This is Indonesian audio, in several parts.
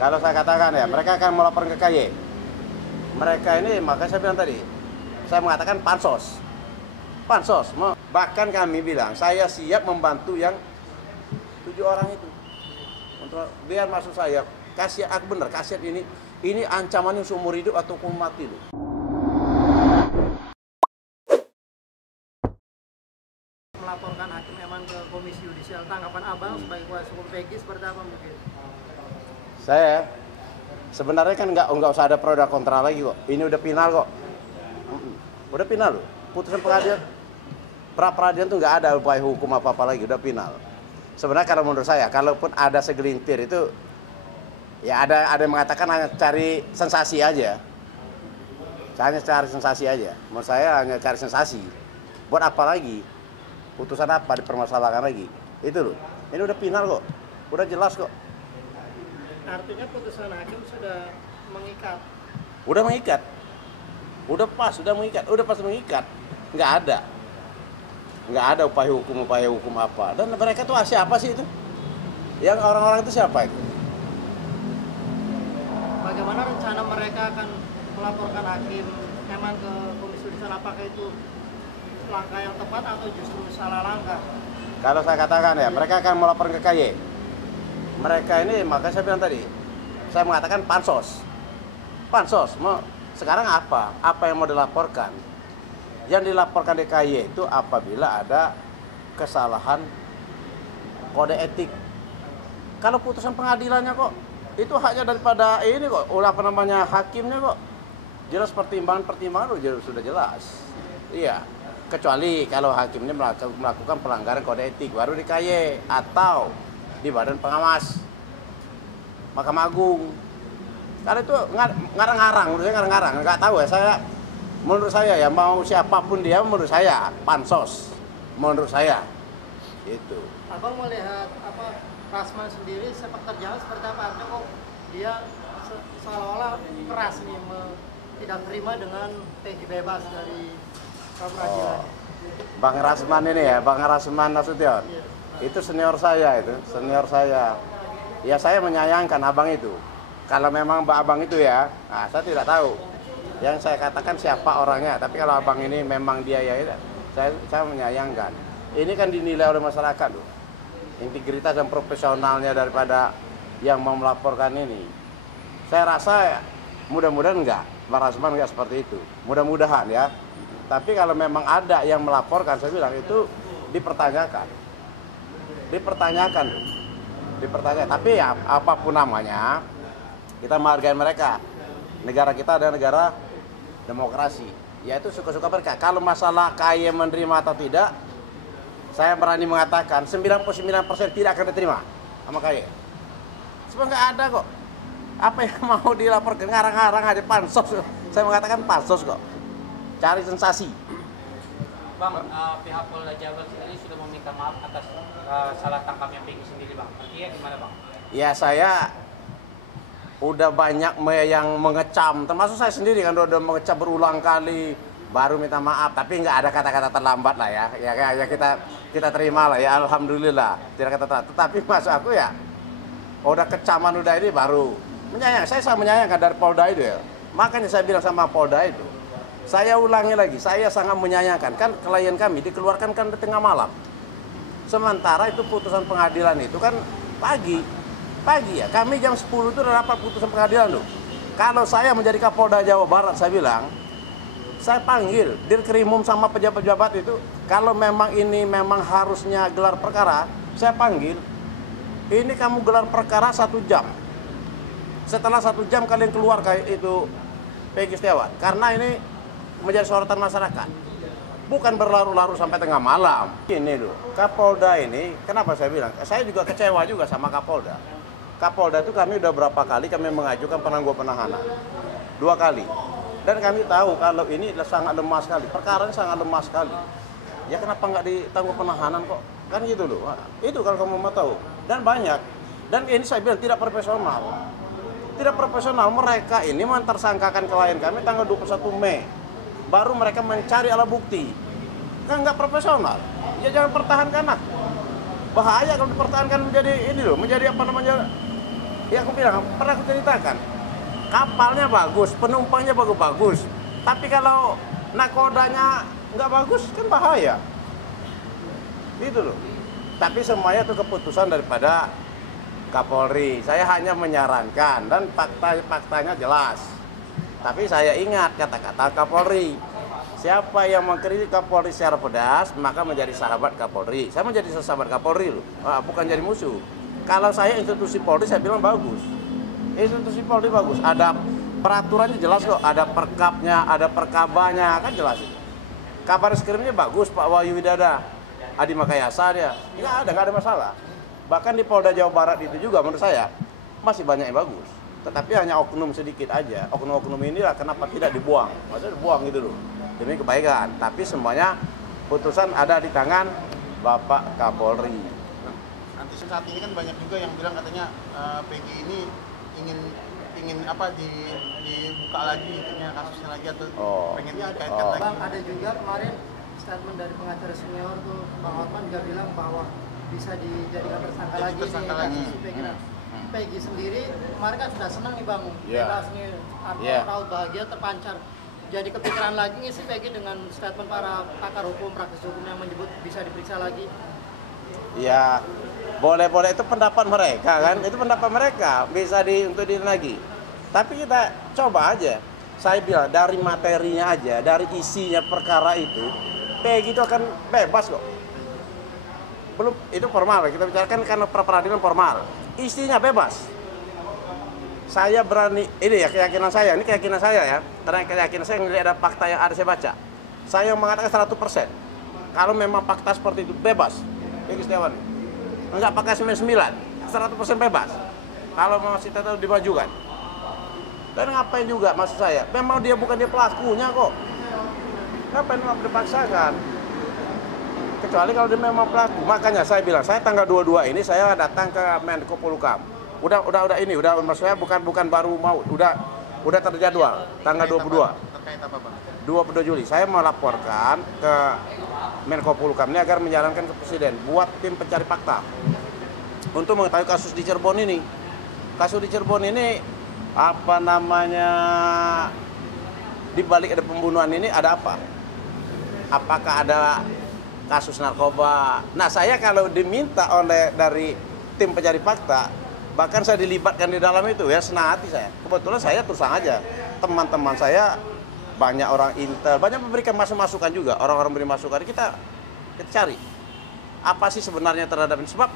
Kalau saya katakan ya, mereka akan melapor ke KY. Mereka ini, makanya saya bilang tadi, saya mengatakan pansos. Pansos, bahkan kami bilang, saya siap membantu yang 7 orang itu. Untuk biar maksud saya, kasihan, aku bener, kasihan ini ancamannya seumur hidup atau hukuman mati loh. Melaporkan hakim memang ke Komisi Yudisial, tanggapan abang sebagai kuasa hukum Peggy seperti apa mungkin? Saya sebenarnya kan nggak usah ada pro dan kontra lagi kok. Ini udah final kok. Udah final loh. Putusan pengadilan pra peradilan tuh nggak ada upaya hukum apa lagi, udah final. Sebenarnya kalau menurut saya, kalaupun ada segelintir itu ya ada yang mengatakan hanya cari sensasi aja. Hanya cari sensasi aja. Menurut saya hanya cari sensasi. Buat apa lagi? Putusan apa dipermasalahkan lagi? Itu loh. Ini udah final kok. Udah jelas kok. Artinya putusan hakim sudah mengikat. Udah mengikat. Udah pas mengikat. Nggak ada upaya hukum apa. Dan mereka tuh siapa sih itu? Yang orang-orang itu siapa itu? Bagaimana rencana mereka akan melaporkan hakim memang ke Komisi Yudisial? Apakah itu langkah yang tepat atau justru salah langkah? Kalau saya katakan ya, mereka akan melapor ke KY. Mereka ini, makanya saya bilang tadi, saya mengatakan pansos. Pansos, sekarang apa? Apa yang mau dilaporkan? Yang dilaporkan di KY itu apabila ada kesalahan kode etik. Kalau putusan pengadilannya kok, itu haknya daripada ini kok, hakimnya kok. Jelas pertimbangan sudah jelas. Iya, kecuali kalau hakimnya melakukan pelanggaran kode etik, baru di KY atau di Badan Pengawas Mahkamah Agung. Karena itu ngarang-ngarang, nggak tahu ya. Menurut saya ya, mau siapapun dia, menurut saya pansos, menurut saya itu. Abang melihat Rasman sendiri sepak terjang seperti apa? Artinya kok dia seolah-olah keras nih, tidak terima dengan Peggy bebas dari peradilan. Bang Rasman ini ya, Bang Rasman Nasution. Iya. Itu senior saya. Ya saya menyayangkan abang itu. Kalau memang abang itu ya, saya tidak tahu. Yang saya katakan siapa orangnya. Tapi kalau abang ini memang dia ya, saya menyayangkan. Ini kan dinilai oleh masyarakat loh. Integritas dan profesionalnya daripada yang mau melaporkan ini. Saya rasa mudah-mudahan enggak. Bang Rasman enggak seperti itu. Mudah-mudahan ya. Tapi kalau memang ada yang melaporkan, saya bilang itu dipertanyakan. Dipertanyakan. Tapi ya apapun namanya, kita menghargai mereka. Negara kita adalah negara demokrasi. Yaitu suka-suka mereka. Kalau masalah KY menerima atau tidak, saya berani mengatakan 99% tidak akan diterima sama KY. Sebab nggak ada kok. Apa yang mau dilaporkan, ngarang-ngarang aja pansos. Saya mengatakan pansos kok. Cari sensasi. Bang, pihak Polda Jabar sendiri sudah meminta maaf atas salah tangkapnya Peggy sendiri, Bang. Artinya gimana, Bang? Ya saya udah banyak yang mengecam, termasuk saya sendiri kan udah mengecam berulang kali, baru minta maaf. Tapi nggak ada kata-kata terlambat lah ya. Ya kita terima lah ya, alhamdulillah. Tidak kata terlambat. Tetapi maksud aku ya, udah kecaman udah ini baru menyayang. Saya sangat menyayangkan dari Polda itu ya. Makanya saya bilang sama Polda itu. Saya ulangi lagi, saya sangat menyayangkan. Kan klien kami dikeluarkan kan di tengah malam. Sementara itu putusan pengadilan itu kan pagi ya. Kami jam 10 itu udah dapat putusan pengadilan loh. Kalau saya menjadi Kapolda Jawa Barat, saya bilang, saya panggil Dirkrimum sama pejabat-pejabat itu. Kalau memang ini memang harusnya gelar perkara, saya panggil. Ini kamu gelar perkara 1 jam. Setelah 1 jam kalian keluar kayak itu Peggy Setiawan. Karena ini menjadi sorotan masyarakat. Bukan berlarut-larut sampai tengah malam. Ini loh, Kapolda ini, kenapa saya bilang? Saya juga kecewa juga sama Kapolda. Kapolda itu kami udah berapa kali kami mengajukan penangguhan penahanan. 2 kali. Dan kami tahu kalau ini sangat lemah sekali. Perkaranya sangat lemah sekali. Ya kenapa nggak ditangguh penahanan kok? Kan gitu loh. Itu kalau kamu mau tahu. Dan banyak. Dan ini saya bilang tidak profesional. Tidak profesional. Mereka ini mentersangkakan klien kami tanggal 21 Mei. Baru mereka mencari alat bukti. Kan nggak profesional. Ya jangan pertahankan lah. Bahaya kalau dipertahankan menjadi ini loh, menjadi apa namanya, Ya aku bilang, pernah aku ceritakan. Kapalnya bagus, penumpangnya bagus-bagus. Tapi kalau nakodanya nggak bagus, kan bahaya. Gitu loh. Tapi semuanya itu keputusan daripada Kapolri. Saya hanya menyarankan dan faktanya jelas. Tapi saya ingat kata-kata Kapolri. Siapa yang mengkritik Kapolri secara pedas, maka menjadi sahabat Kapolri. Saya menjadi sahabat Kapolri loh, bukan jadi musuh. Kalau saya institusi Polri, saya bilang bagus. Institusi Polri bagus. Ada peraturannya jelas kok. Ada perkapnya, ada perkabanya, kan jelas. Kabar skrimnya bagus, Pak Wahyu Widada. Adi Makayasa dia. Nggak ada masalah. Bahkan di Polda Jawa Barat itu juga menurut saya masih banyak yang bagus. Tetapi hanya oknum sedikit aja. Oknum-oknum inilah kenapa tidak dibuang. Maksudnya dibuang gitu loh. Demi kebaikan. Tapi semuanya putusan ada di tangan Bapak Kapolri. Nanti saat ini kan banyak juga yang bilang katanya Peggy ini ingin apa dibuka lagi itunya kasusnya lagi atau pengen dikaitkan lagi. Bang, ada juga kemarin statement dari pengacara senior tuh Bang Hotman juga bilang bahwa bisa dijadikan tersangka lagi nih kasus Peggy. Peggy sendiri kemarin kan sudah senang nih Bang, bebas nih, raut bahagia terpancar. Jadi kepikiran lagi nih sih Peggy dengan statement para pakar hukum, praktisi hukum yang menyebut bisa diperiksa lagi. Ya, boleh-boleh itu pendapat mereka kan, itu pendapat mereka bisa untuk lagi. Tapi kita coba aja. Saya bilang dari materinya aja, dari isinya perkara itu, Peggy itu akan bebas kok. Belum itu formal, kita bicarakan karena peradilan formal. Isinya bebas. Saya berani, ini ya keyakinan saya ya. Karena keyakinan saya ngelihat ada fakta yang ada saya baca. Saya mengatakan 100%. Kalau memang fakta seperti itu bebas. Peggy Setiawan. Enggak pakai 99, 100% bebas. Kalau masih tetap dimajukan. Dan ngapain juga maksud saya? Memang dia bukan dia pelakunya kok. Ngapain mau dipaksakan? Kecuali kalau dia memang pelaku. Makanya saya bilang, saya tanggal 22 ini saya datang ke Menko Polhukam. Udah maksudnya bukan baru mau, udah terjadwal tanggal 22. Terkait apa, Bang? 22 Juli saya melaporkan ke Menko Polhukam ini agar menyarankan ke Presiden buat tim pencari fakta untuk mengetahui kasus di Cirebon ini. Kasus di Cirebon ini apa namanya, di balik ada pembunuhan ini ada apa? Apakah ada kasus narkoba? Nah, saya kalau diminta dari tim pencari fakta, bahkan saya dilibatkan di dalam itu ya, senang hati saya. Kebetulan saya terus terang aja, teman-teman saya banyak orang intel, banyak memberikan masukan juga, orang-orang beri masukan. Kita cari apa sih sebenarnya terhadap ini. Sebab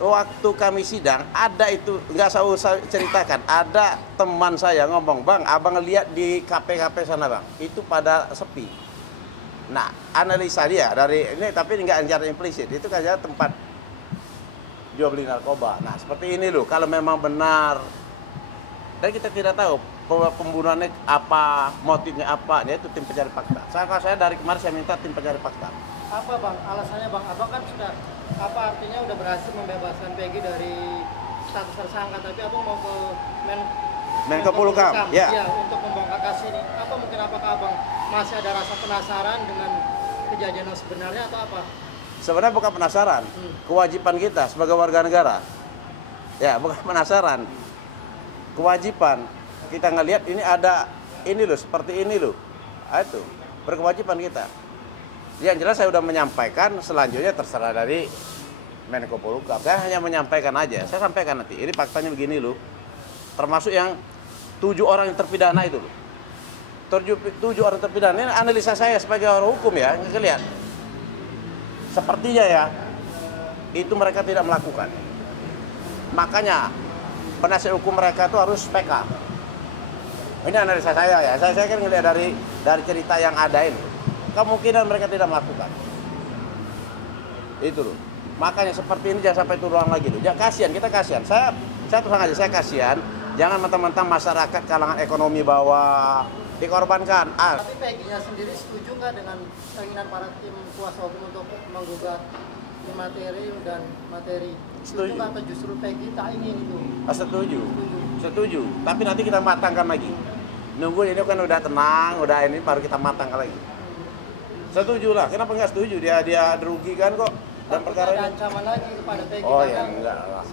waktu kami sidang ada itu, nggak saya ceritakan, ada teman saya ngomong, Bang, abang lihat di KP-KP sana Bang, itu pada sepi. Nah, analisa dia dari ini, tapi nggak secara implisit, itu kan tempat jual beli narkoba. Nah, seperti ini loh, kalau memang benar, dan kita tidak tahu pembunuhannya apa, motifnya apa, ya itu tim pencari fakta. Saya dari kemarin saya minta tim pencari fakta. Apa Bang alasannya Bang? Abang kan sudah artinya udah berhasil membebaskan Peggy dari status tersangka, tapi Abang mau ke Menko Polhukam, ya. Untuk membongkar kasus ini. Apakah Abang masih ada rasa penasaran dengan kejadian yang sebenarnya atau apa? Sebenarnya bukan penasaran, kewajiban kita sebagai warga negara. Ya, bukan penasaran. Kewajiban kita ngelihat ini ada ini loh, seperti ini loh. Itu berkewajiban kita. Yang jelas saya sudah menyampaikan, selanjutnya terserah dari Menko Polhukam. Saya hanya menyampaikan aja. Saya sampaikan nanti. Ini faktanya begini loh. Termasuk yang 7 orang yang terpidana itu loh. 7 orang terpidana ini analisa saya sebagai orang hukum ya, ngelihat. Sepertinya ya, itu mereka tidak melakukan. Makanya penasihat hukum mereka itu harus PK. Ini analisa saya ya. Saya kan ngelihat dari cerita yang ada ini. Kemungkinan mereka tidak melakukan. Itu loh. Makanya seperti ini jangan sampai terulang lagi loh. Jangan, kasihan, kita kasihan. Saya terus aja, saya kasihan. Jangan mentang-mentang masyarakat kalangan ekonomi bawah dikorbankan. Tapi Peggy-nya sendiri setuju nggak dengan keinginan para tim kuasa hukum untuk menggugat materi dan materi? Setuju. Atau justru Peggy tak ingin itu? Setuju. Tapi nanti kita matangkan lagi. Nunggu ini kan udah tenang, udah ini baru kita matangkan lagi. Setuju lah. Kenapa nggak setuju? Dia dirugikan kok dan perkara ada ini. ancaman lagi kepada Peggy. Oh ya enggak lah.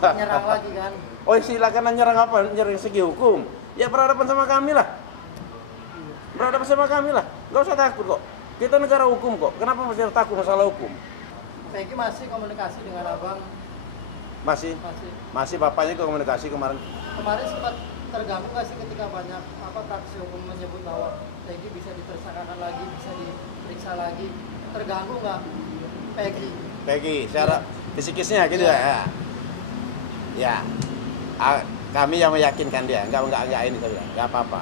nyerang lagi kan. Oh silakan nyerang apa? Nyerang segi hukum. Ya berhadapan sama kami lah. Berhadapan sama kami lah. Nggak usah takut kok. Kita negara hukum kok. Kenapa mesti takut masalah hukum? Peggy masih komunikasi dengan abang. Masih bapaknya komunikasi kemarin. Kemarin sempat terganggu nggak sih ketika banyak praktisi hukum menyebut bahwa Peggy bisa ditersangkakan lagi, bisa diperiksa lagi. Terganggu nggak Peggy secara fisikisnya gitu ya. Ya. Kami yang meyakinkan dia, enggak ini saya bilang, enggak apa-apa.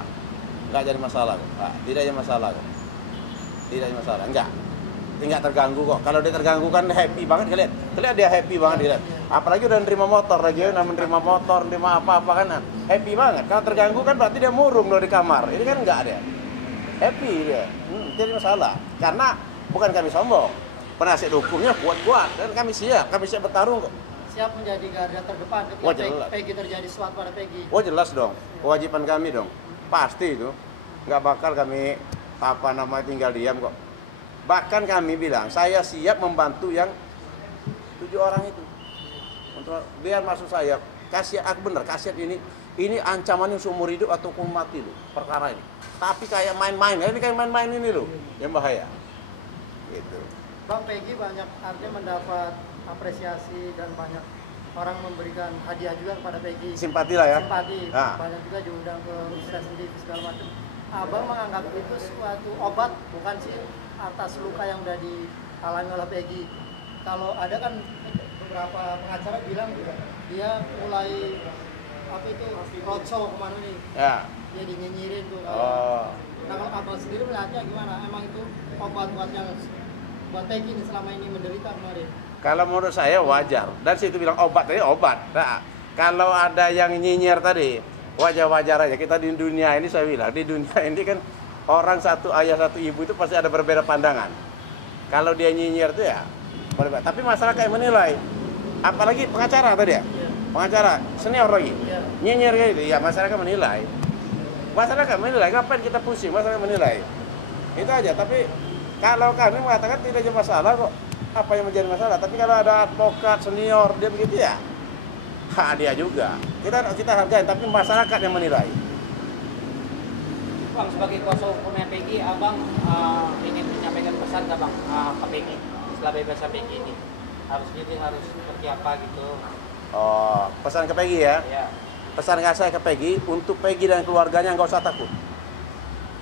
Enggak jadi masalah kok. Tidak jadi masalah kok. Tidak jadi masalah, enggak terganggu kok. Kalau dia terganggu kan happy banget kalian. Kalian dia happy banget kalian. Apalagi udah nerima motor lagi, udah menerima motor, nerima apa-apa kan. Happy banget. Kalau terganggu kan berarti dia murung loh di kamar. Ini kan enggak dia. Happy dia. Jadi masalah. Karena bukan kami sombong. Penasihat hukumnya kuat-kuat dan kami siap bertarung kok. Siap menjadi garda terdepan ketika Peggy terjadi sesuatu pada Peggy. Oh jelas dong, kewajiban kami dong. Pasti itu. Nggak bakal kami tinggal diam kok. Bahkan kami bilang, saya siap membantu yang 7 orang itu. Untuk biar masuk saya, kasihan ini ancamannya seumur hidup atau hukuman mati loh, perkara ini. Tapi kayak main-main, ini kayak main-main ini loh, yang bahaya. Gitu. Bang, Peggy banyak artinya mendapat apresiasi dan banyak orang memberikan hadiah juga kepada Peggy. Simpati lah ya. Simpati. Banyak juga diundang ke Universitas sendiri segala macam. Abang menganggap itu suatu obat, bukan sih atas luka yang udah dialami oleh Peggy. Kalau ada kan beberapa pengacara bilang dia mulai roadshow kemana nih? Ya. Dia dinyinyirin tuh. Nah kalau abang sendiri melihatnya gimana? Emang itu obat buat Peggy ini selama ini menderita kemarin? Kalau menurut saya wajar. Dan situ bilang obat tadi obat. Nah, kalau ada yang nyinyir tadi, wajar-wajar aja. Kita di dunia ini saya bilang, di dunia ini kan orang satu ayah satu ibu itu pasti ada berbeda pandangan. Kalau dia nyinyir itu ya berbeda. Tapi masyarakat yang menilai. Apalagi pengacara tadi ya. Pengacara senior lagi. Nyinyir kayak gitu. Ya masyarakat menilai. Masyarakat menilai. Ngapain kita pusing? Masyarakat menilai. Itu aja. Tapi kalau kami mengatakan tidak ada masalah kok. Apa yang menjadi masalah? Tapi kalau ada advokat senior dia begitu ya, dia juga. Kita hargai, tapi masyarakat yang menilai. Bang, sebagai kuasa hukumnya Peggy, abang ingin menyampaikan pesan nggak bang ke Peggy setelah bebasnya Peggy ini? Harus seperti apa gitu? Oh, pesan ke Peggy ya? Ya. Pesan saya ke Peggy, untuk Peggy dan keluarganya nggak usah takut.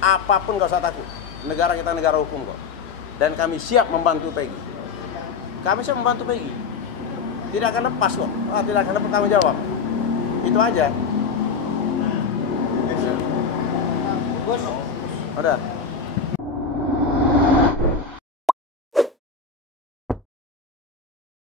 Apapun nggak usah takut. Negara kita negara hukum kok. Dan kami siap membantu Peggy. Kami siap membantu Peggy. Tidak akan lepas kok. Tidak akan lepas tanggung jawab. Itu aja. Bos, Udah.